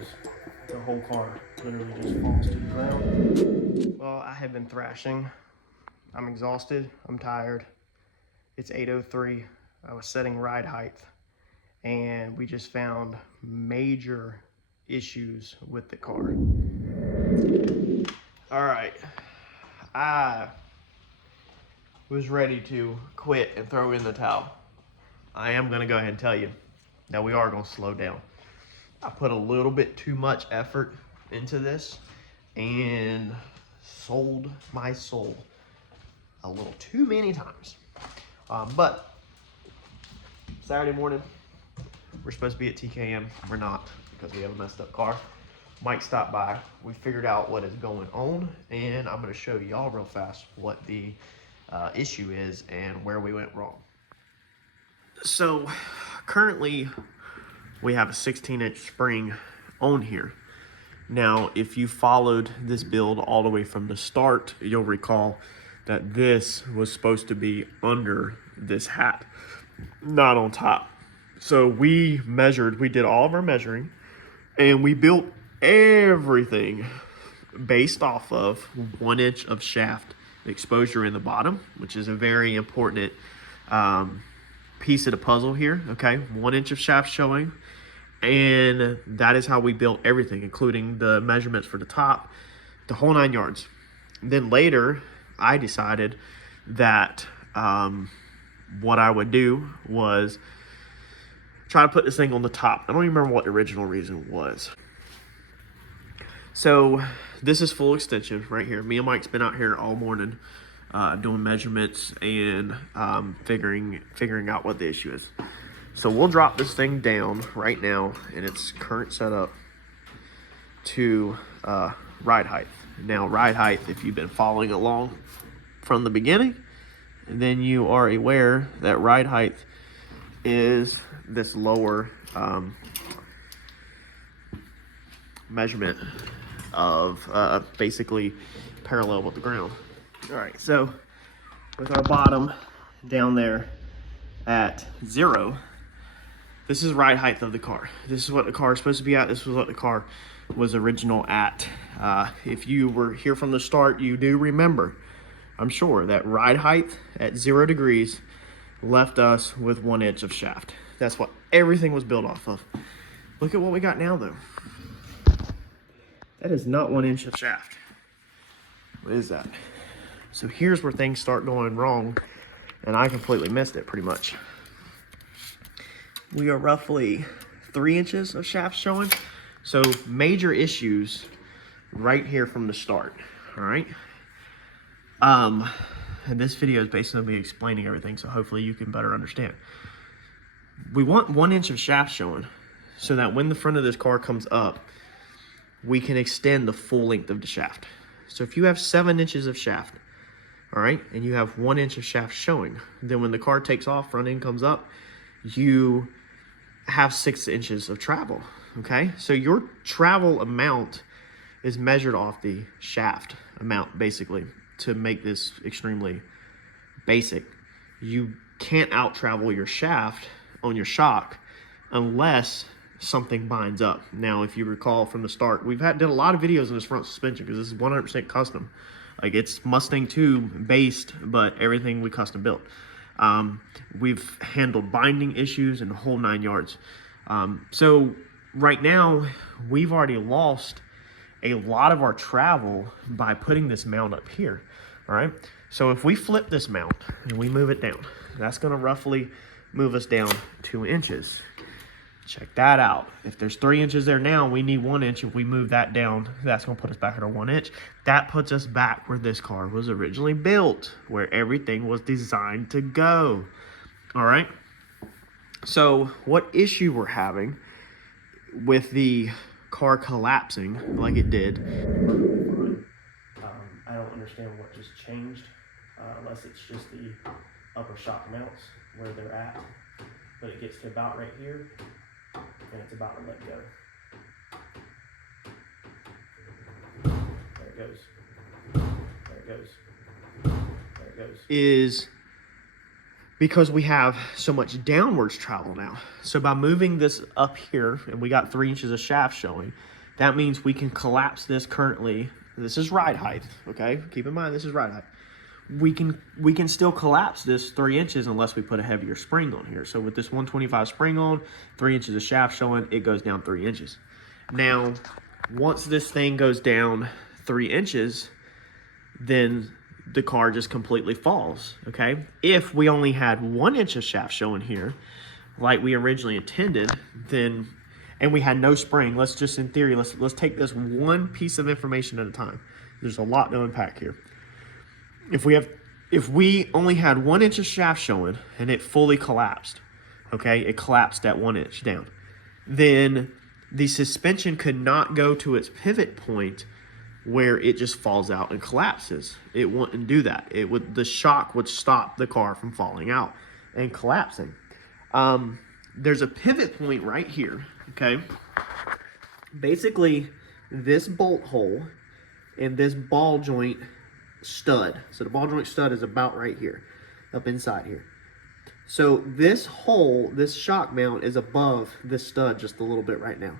goes. The whole car literally just falls to the ground. Well, I have been thrashing. I'm exhausted, I'm tired. It's 8:03. I was setting ride height, and we just found major issues with the car. All right, I was ready to quit and throw in the towel. I am gonna go ahead and tell you that we are gonna slow down. I put a little bit too much effort into this and sold my soul a little too many times. But Saturday morning, we're supposed to be at TKM. We're not because we have a messed up car. Mike stopped by. We figured out what is going on, and I'm going to show y'all real fast what the issue is and where we went wrong. So currently, we have a 16-inch spring on here. Now, if you followed this build all the way from the start, you'll recall that this was supposed to be under this hat, not on top. So we measured, we did all of our measuring, and we built everything based off of 1 inch of shaft exposure in the bottom, which is a very important piece of the puzzle here, okay? 1 inch of shaft showing, and that is how we built everything, including the measurements for the top, the whole 9 yards. Then later, I decided that what I would do was try to put this thing on the top. I don't even remember what the original reason was. So this is full extension right here. Me and Mike's been out here all morning doing measurements and figuring out what the issue is. So we'll drop this thing down right now in its current setup to ride height. Now, ride height, if you've been following along from the beginning, then you are aware that ride height is this lower measurement of basically parallel with the ground. All right, so with our bottom down there at 0, this is ride height of the car. This is what the car is supposed to be at. This was what the car was original at. If you were here from the start, you do remember, I'm sure, that ride height at 0 degrees left us with 1 inch of shaft. That's what everything was built off of. Look at what we got now, though. That is not 1 inch of shaft. What is that? So here's where things start going wrong, and I completely missed it pretty much. We are roughly 3 inches of shaft showing. So major issues right here from the start, all right? And this video is basically me explaining everything, so hopefully you can better understand. We want 1 inch of shaft showing so that when the front of this car comes up, we can extend the full length of the shaft. So if you have 7 inches of shaft, all right, and you have 1 inch of shaft showing, then when the car takes off, front end comes up, you have 6 inches of travel, okay? So your travel amount is measured off the shaft amount, basically, to make this extremely basic. You can't out travel your shaft on your shock unless something binds up. Now, if you recall from the start, did a lot of videos on this front suspension because this is 100% custom. Like, it's Mustang 2 based, but everything we custom built. We've handled binding issues and the whole 9 yards. So right now, we've already lost a lot of our travel by putting this mount up here, all right? So if we flip this mount and we move it down, that's gonna roughly move us down 2 inches. Check that out. If there's 3 inches there now, we need 1 inch. If we move that down, that's gonna put us back at our 1 inch. That puts us back where this car was originally built, where everything was designed to go, all right? So what issue we're having with the car collapsing like it did, I don't understand what just changed, unless it's just the upper shock mounts where they're at, but it gets to about right here and it's about to let go. There it goes. There it goes. There it goes. Is because we have so much downwards travel now. So by moving this up here, and we got 3 inches of shaft showing, that means we can collapse this currently. This is ride height, okay? Keep in mind, this is ride height. We can still collapse this 3 inches unless we put a heavier spring on here. So with this 125 spring on, 3 inches of shaft showing, it goes down 3 inches. Now, once this thing goes down 3 inches, then the car just completely falls, okay? If we only had 1 inch of shaft showing here, like we originally intended, then, and we had no spring, let's just, in theory, let's take this one piece of information at a time. There's a lot to unpack here. If we only had 1 inch of shaft showing and it fully collapsed, okay, it collapsed at 1 inch down, then the suspension could not go to its pivot point where it just falls out and collapses. It wouldn't do that. The shock would stop the car from falling out and collapsing. There's a pivot point right here, okay? Basically, this bolt hole and this ball joint stud. So the ball joint stud is about right here, up inside here. So this hole, this shock mount is above this stud just a little bit right now.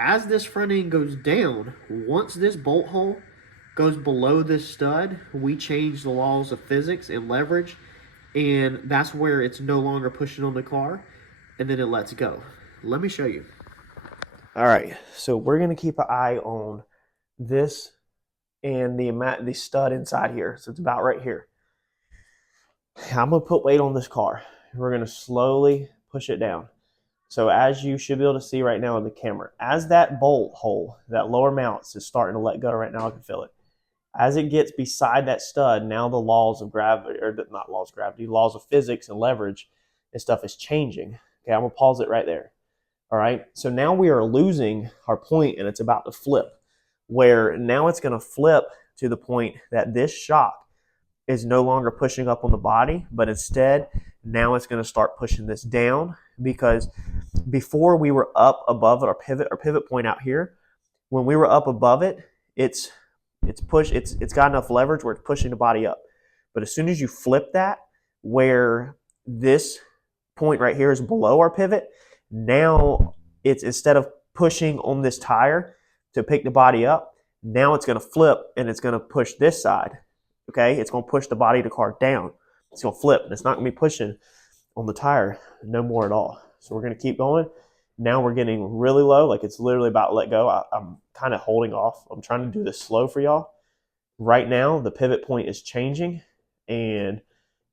As this front end goes down, once this bolt hole goes below this stud, we change the laws of physics and leverage, and that's where it's no longer pushing on the car, and then it lets go. Let me show you. All right, so we're gonna keep an eye on this and the stud inside here. So it's about right here. I'm gonna put weight on this car. We're gonna slowly push it down. So as you should be able to see right now in the camera, as that bolt hole, that lower mount is starting to let go right now, I can feel it. As it gets beside that stud, now the laws of gravity, or not laws of gravity, laws of physics and leverage and stuff is changing. Okay, I'm gonna pause it right there. All right, so now we are losing our point and it's about to flip, where now it's gonna flip to the point that this shock is no longer pushing up on the body, but instead, now it's gonna start pushing this down, because before we were up above our pivot point out here, when we were up above it, it's got enough leverage where it's pushing the body up. But as soon as you flip that, where this point right here is below our pivot, now it's, instead of pushing on this tire to pick the body up, now it's going to flip and it's going to push this side. Okay, it's going to push the body of the car down. It's going to flip and it's not going to be pushing on the tire no more at all. So we're going to keep going. Now we're getting really low, like it's literally about to let go. I'm kind of holding off. I'm trying to do this slow for y'all. Right now, the pivot point is changing and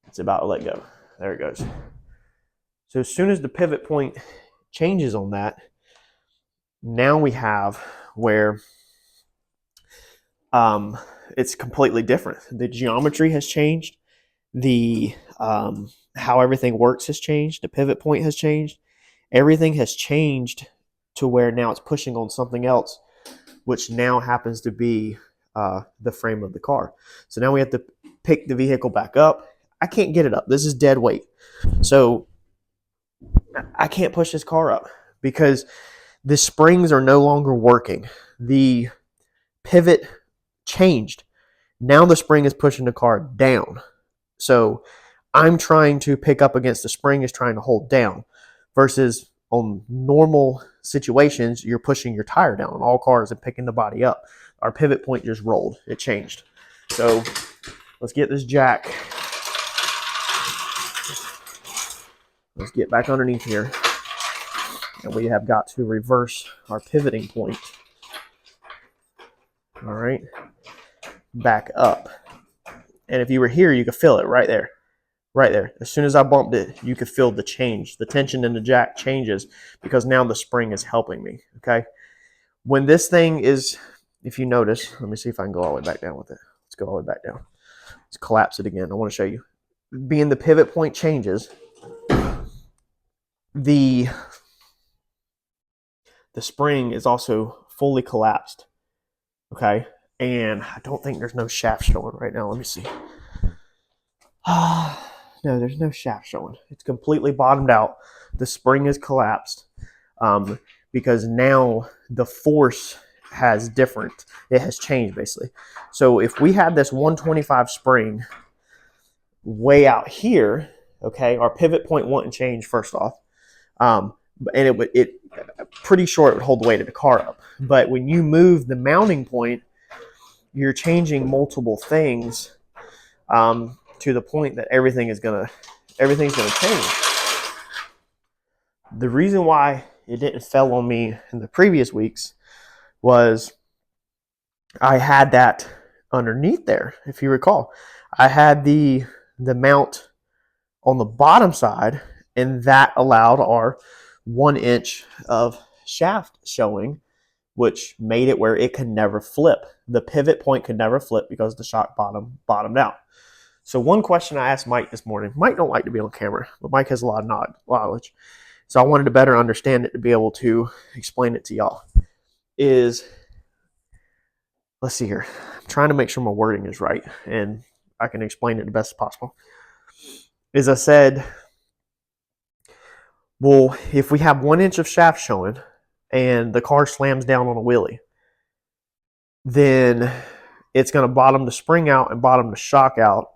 it's about to let go. There it goes. So as soon as the pivot point changes on that, now we have where it's completely different. The geometry has changed. The how everything works has changed. The pivot point has changed. Everything has changed to where now it's pushing on something else, which now happens to be the frame of the car. So now we have to pick the vehicle back up. I can't get it up. This is dead weight. So I can't push this car up because the springs are no longer working. The pivot changed. Now the spring is pushing the car down. So I'm trying to pick up against the spring is trying to hold down, versus on normal situations, you're pushing your tire down on all cars and picking the body up. Our pivot point just rolled. It changed. So let's get this jack. Let's get back underneath here. And we have got to reverse our pivoting point. All right. Back up. And if you were here, you could feel it right there. Right there. As soon as I bumped it, you could feel the change. The tension in the jack changes because now the spring is helping me. Okay. When this thing is, if you notice, let me see if I can go all the way back down with it. Let's go all the way back down. Let's collapse it again. I want to show you. Being the pivot point changes, the spring is also fully collapsed. Okay. And I don't think there's no shaft showing right now. Let me see. No, there's no shaft showing. It's completely bottomed out. The spring is collapsed because now the force has different. It has changed basically. So if we had this 125 spring way out here, okay, our pivot point wouldn't change first off. And it pretty sure it would hold the weight of the car up. But when you move the mounting point, you're changing multiple things to the point that everything's gonna change. The reason why it didn't fail on me in the previous weeks was I had that underneath there. If you recall, I had the mount on the bottom side, and that allowed our 1 inch of shaft showing, which made it where it could never flip. The pivot point could never flip because the shock bottomed out. So one question I asked Mike this morning, Mike don't like to be on camera, but Mike has a lot of knowledge. So I wanted to better understand it to be able to explain it to y'all. Let's see here. I'm trying to make sure my wording is right and I can explain it the best possible. As I said, well, if we have 1 inch of shaft showing and the car slams down on a wheelie, then it's going to bottom the spring out and bottom the shock out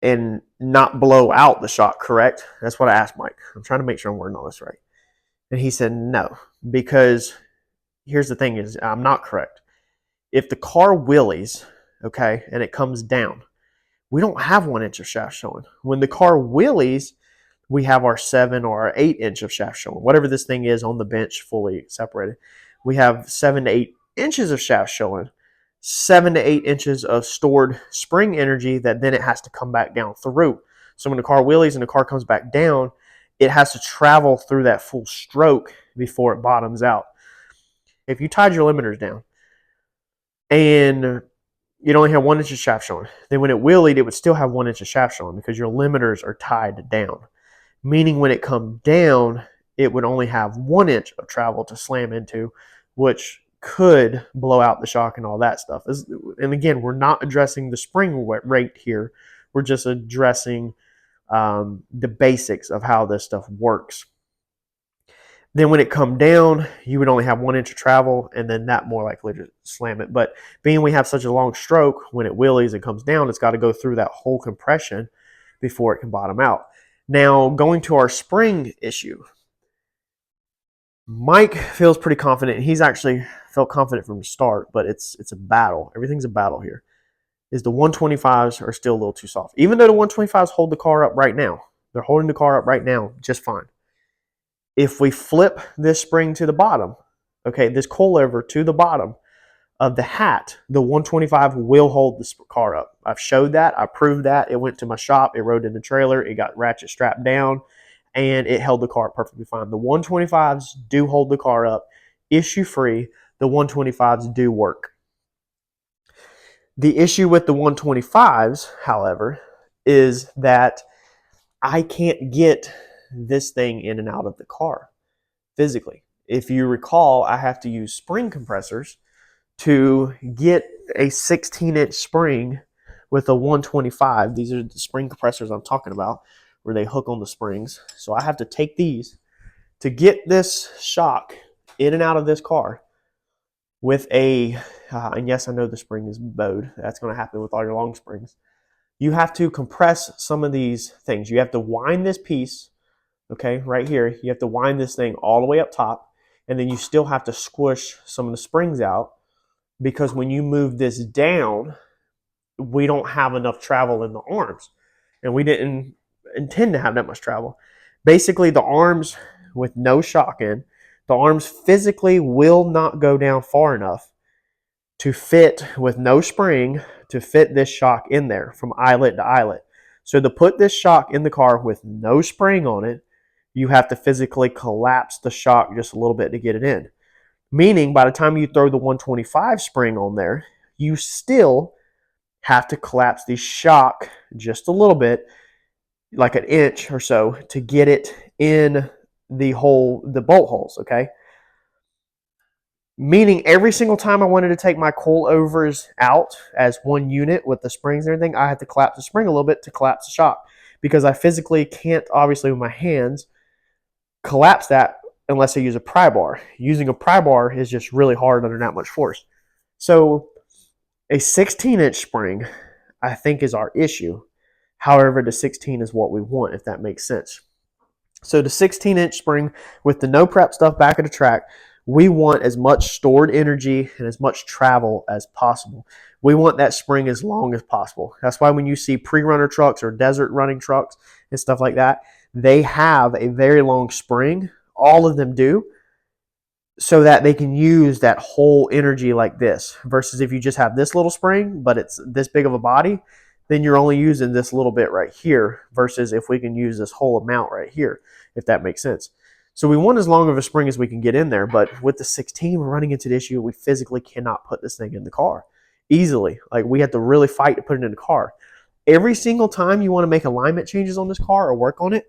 and not blow out the shock, correct? That's what I asked Mike. I'm trying to make sure I'm wording all this right. And he said no, because here's the thing is I'm not correct. If the car wheelies, okay, and it comes down, we don't have 1 inch of shaft showing. When the car wheelies, we have our 7 or our 8 inch of shaft showing. Whatever this thing is on the bench fully separated. We have 7 to 8 inches of shaft showing. 7 to 8 inches of stored spring energy that then it has to come back down through. So when the car wheelies and the car comes back down, it has to travel through that full stroke before it bottoms out. If you tied your limiters down and you'd only have 1 inch of shaft showing, then when it wheelied, it would still have 1 inch of shaft showing because your limiters are tied down. Meaning when it comes down, it would only have 1 inch of travel to slam into, which could blow out the shock and all that stuff. And again, we're not addressing the spring rate here. We're just addressing the basics of how this stuff works. Then when it come down, you would only have 1 inch of travel, and then that more likely to slam it. But being we have such a long stroke, when it wheelies and comes down, it's got to go through that whole compression before it can bottom out. Now, going to our spring issue, Mike feels pretty confident. He's actually felt confident from the start, but it's a battle. Everything's a battle here. Is the 125s are still a little too soft. Even though the 125s hold the car up right now. They're holding the car up right now just fine. If we flip this spring to the bottom, okay, this coilover to the bottom of the hat, the 125 will hold the car up. I've showed that. I proved that. It went to my shop. It rode in the trailer. It got ratchet strapped down, and it held the car perfectly fine. The 125s do hold the car up issue-free. The 125s do work. The issue with the 125s, however, is that I can't get this thing in and out of the car physically. If you recall, I have to use spring compressors to get a 16-inch spring with a 125. These are the spring compressors I'm talking about, where they hook on the springs. So I have to take these to get this shock in and out of this car with a, and yes, I know the spring is bowed. That's going to happen with all your long springs. You have to compress some of these things. You have to wind this piece, okay, right here. You have to wind this thing all the way up top, and then you still have to squish some of the springs out, because when you move this down, we don't have enough travel in the arms, and we didn't intend to have that much travel. Basically, the arms with no shock in, the arms physically will not go down far enough to fit, with no spring, to fit this shock in there from eyelet to eyelet. So to put this shock in the car with no spring on it, you have to physically collapse the shock just a little bit to get it in. Meaning by the time you throw the 125 spring on there, you still have to collapse the shock just a little bit, like an inch or so, to get it in the bolt holes, okay? Meaning every single time I wanted to take my coilovers out as one unit with the springs and everything, I had to collapse the spring a little bit to collapse the shock, because I physically can't, obviously with my hands, collapse that unless I use a pry bar. Using a pry bar is just really hard under that much force. So a 16-inch spring, I think, is our issue. However, the 16 is what we want, if that makes sense. So the 16-inch spring with the no prep stuff back at the track, we want as much stored energy and as much travel as possible. We want that spring as long as possible. That's why when you see pre-runner trucks or desert running trucks and stuff like that, they have a very long spring. All of them do, so that they can use that whole energy like this. Versus if you just have this little spring, but it's this big of a body, then you're only using this little bit right here, versus if we can use this whole amount right here, if that makes sense. So we want as long of a spring as we can get in there, but with the 16, we're running into the issue we physically cannot put this thing in the car easily. Like, we have to really fight to put it in the car. Every single time you want to make alignment changes on this car or work on it,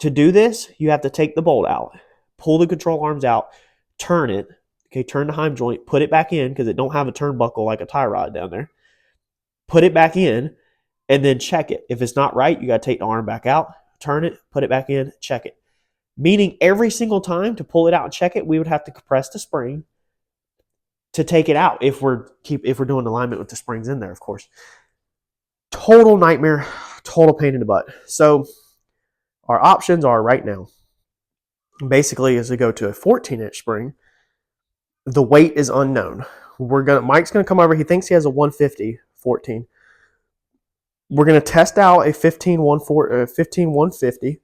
to do this, you have to take the bolt out, pull the control arms out, turn it, okay, turn the heim joint, put it back in because it don't have a turnbuckle like a tie rod down there. Put it back in, and then check it. If it's not right, you got to take the arm back out, turn it, put it back in, check it. Meaning every single time to pull it out and check it, we would have to compress the spring to take it out if we're doing alignment with the springs in there, of course. Total nightmare, total pain in the butt. So our options are right now, basically, is to go to a 14-inch spring. The weight is unknown. Mike's gonna come over. He thinks he has a 150 14. We're gonna test out a 15 150.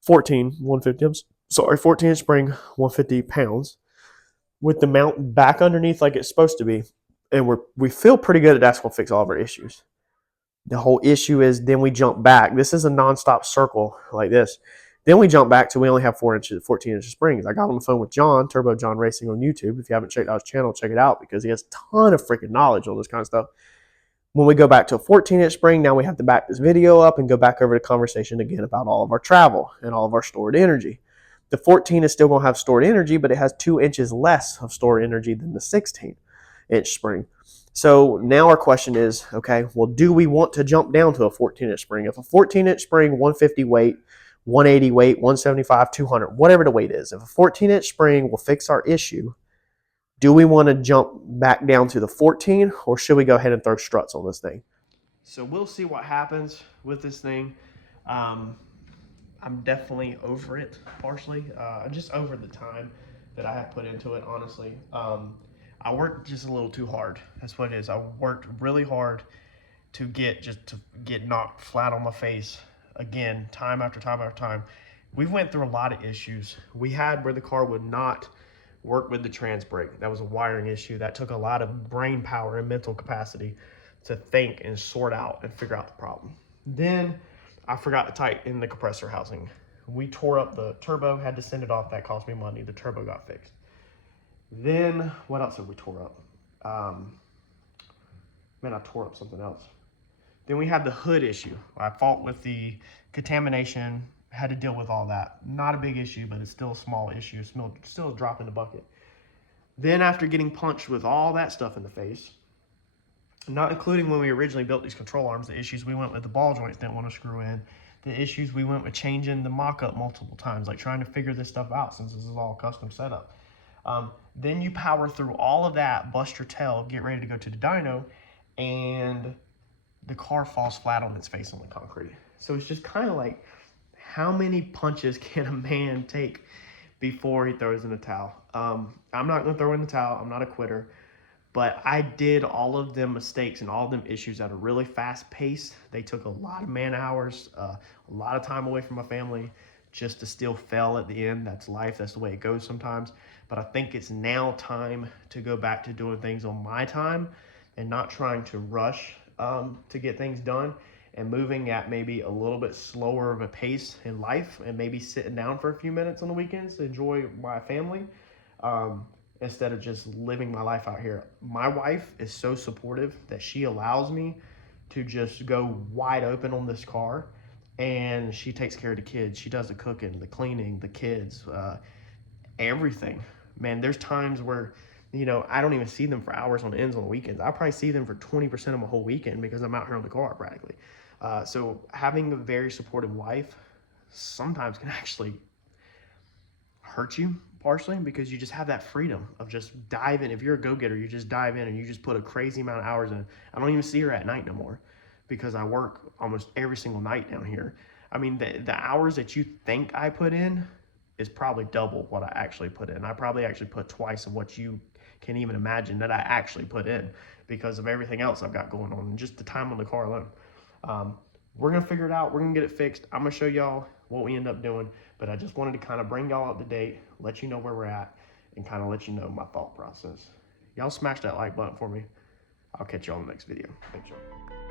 14 150. I'm sorry, 14-inch spring, 150 pounds, with the mount back underneath like it's supposed to be, and we feel pretty good that that's gonna fix all of our issues. The whole issue is then we jump back. This is a nonstop circle like this. Then we jump back to we only have 14-inch springs. I got on the phone with John, Turbo John Racing on YouTube. If you haven't checked out his channel, check it out because he has a ton of freaking knowledge on this kind of stuff. When we go back to a 14-inch spring, now we have to back this video up and go back over the conversation again about all of our travel and all of our stored energy. The 14 is still going to have stored energy, but it has 2 inches less of stored energy than the 16-inch spring. So now our question is, okay, well, do we want to jump down to a 14-inch spring? If a 14-inch spring, 150 weight, 180 weight, 175, 200, whatever the weight is, if a 14-inch spring will fix our issue, do we want to jump back down to the 14, or should we go ahead and throw struts on this thing? So we'll see what happens with this thing. I'm definitely over it, partially. I'm just over the time that I have put into it, honestly. I worked just a little too hard. That's what it is. I worked really hard to get knocked flat on my face again, time after time after time. We went through a lot of issues. We had where the car would not work with the trans brake. That was a wiring issue. That took a lot of brain power and mental capacity to think and sort out and figure out the problem. Then I forgot to tighten the compressor housing. We tore up the turbo, had to send it off. That cost me money. The turbo got fixed. Then what else did we tore up? Man, I tore up something else. Then we had the hood issue. I fought with the contamination, had to deal with all that. Not a big issue, but it's still a small issue. Still a drop in the bucket. Then after getting punched with all that stuff in the face, not including when we originally built these control arms, the issues we went with the ball joints didn't want to screw in, the issues we went with changing the mock-up multiple times, like trying to figure this stuff out since this is all custom setup. Then you power through all of that, bust your tail, get ready to go to the dyno, and the car falls flat on its face on the concrete. So it's just kind of like, how many punches can a man take before he throws in the towel? I'm not going to throw in the towel. I'm not a quitter. But I did all of them mistakes and all of them issues at a really fast pace. They took a lot of man hours, a lot of time away from my family just to still fail at the end. That's life. That's the way it goes sometimes. But I think it's now time to go back to doing things on my time and not trying to rush to get things done, and moving at maybe a little bit slower of a pace in life, and maybe sitting down for a few minutes on the weekends to enjoy my family, instead of just living my life out here. My wife is so supportive that she allows me to just go wide open on this car, and she takes care of the kids. She does the cooking, the cleaning, the kids, everything. Man, there's times where, I don't even see them for hours on ends on the weekends. I probably see them for 20% of my whole weekend because I'm out here on the car practically. So having a very supportive wife sometimes can actually hurt you partially, because you just have that freedom of just diving. If you're a go-getter, you just dive in and you just put a crazy amount of hours in. I don't even see her at night no more because I work almost every single night down here. I mean, the hours that you think I put in is probably double what I actually put in. I probably actually put twice of what you can even imagine that I actually put in because of everything else I've got going on and just the time on the car alone. We're gonna figure it out. We're gonna get it fixed. I'm gonna show y'all what we end up doing, but I just wanted to kind of bring y'all up to date, let you know where we're at, and kind of let you know my thought process. Y'all smash that like button for me. I'll catch y'all in the next video. Thanks, y'all.